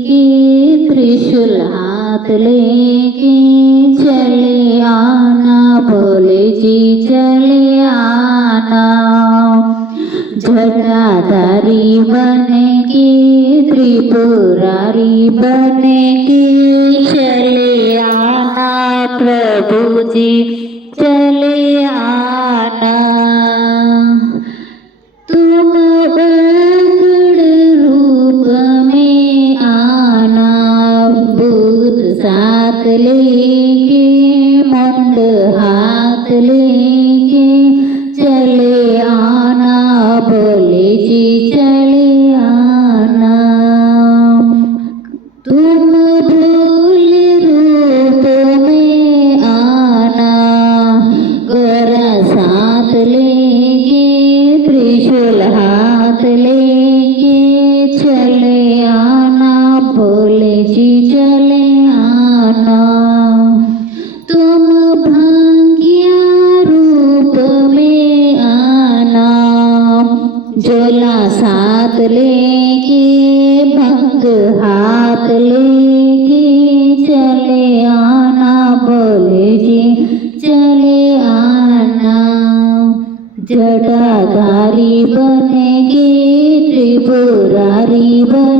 के त्रिशूल हाथ लेके चले आना, बोले जी चले आना। जटाधारी बने के त्रिपुरारी बने के चले आना, प्रभु जी चले आना। तुम उग्र रूप में आना, भूत साथ लेके मुंड हाथ लेके चले आना, बोले जी चले आना। तुम भूल रूप में आना, गोरा साथ लेके त्रिशूल हाथ लेके चले आना, बोले जी चले आना। तुम भाग्या रूप में आना, झोला साथ लेके भंग हाथ लेके चले आना, बोले जी चले आना। जटाधारी बनेगे त्रिपुरारी बने